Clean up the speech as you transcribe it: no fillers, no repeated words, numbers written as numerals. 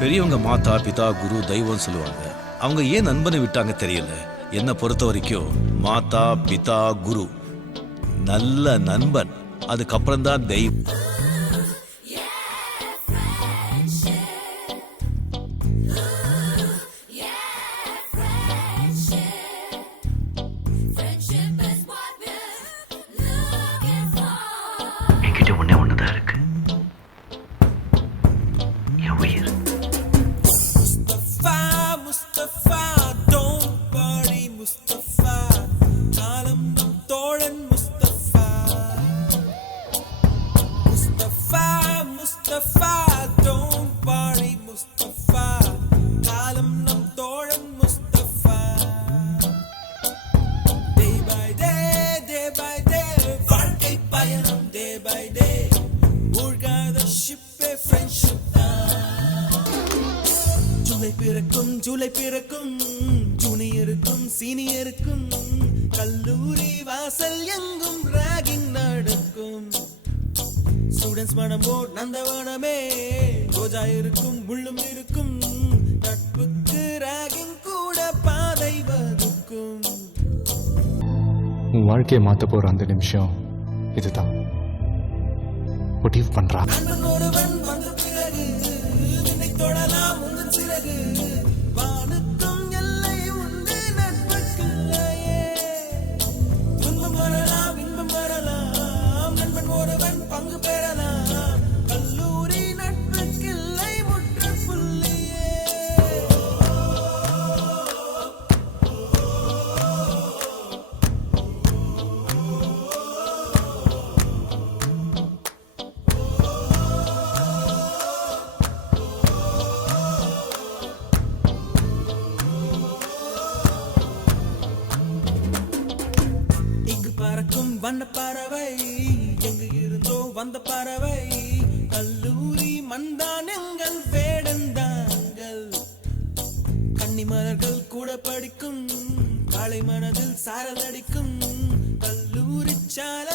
பெரியவங்க மாதா பிதா குரு தெய்வம் சொல்லுவாங்க. அவங்க ஏன் நண்பனை விட்டாங்க தெரியல. என்னை பொறுத்த வரைக்கும் மாதா பிதா குரு நல்ல நண்பன், அதுக்கப்புறம் தான் தெய்வம். என்கிட்ட ஒன்னே ஒண்ணுதான் இருக்கு, என் உயிர். முஸ்தபா don't worry முஸ்தபா, காலம் நம் தோழன் முஸ்தபா. முஸ்தபா முஸ்தபா don't worry முஸ்தபா, காலம் நம் தோழன் முஸ்தபா. Day by day வாழ்க்கை பயணம் day by day, மூழ்காத ஷிப்பே ஃப்ரெண்ட்ஷிப் தான். ஜூலை பிறக்கும் ஜூனியருக்கும் சீனியருக்கும், கல்லூரி வாசல் எங்கும் ராகிங் நடக்கும். ஸ்டூடெண்ட்ஸ் மனமோ நந்தவனமே, ரோஜா இருக்கும் முள்ளும் இருக்கும், நட்புக்கு ராகிங் கூட பாதை வகுக்கும். உன் வாழ்க்கையை மாற்ற போற அந்த நிமிஷம் இதுதான். முடிவு பண்றா. நண்பன் ஒருவன் வந்த பிறகு விண்ணை தொடலாம் உந்தன் சிறகு, வானுக்கும் எல்லை உண்டு நட்புக்குள்ளையே. துன்பம் வரலாம் இன்பம் வரலாம், நண்பன் ஒருவன் பங்கு பெறலாம், கல்லூரி நட்புக்கில்லை முற்றுப்புள்ளியே. இங்கு பறக்கும் வண்ண பறவை, எங்கு இருந்தோ வந்த பறவை, கல்லூரி மண்தான் எங்கள் வேடந்தாங்கள். கன்னிமலர்கள் கூட படிக்கும், காலை மனதில் சாரல் அடிக்கும், கல்லூரி சாலை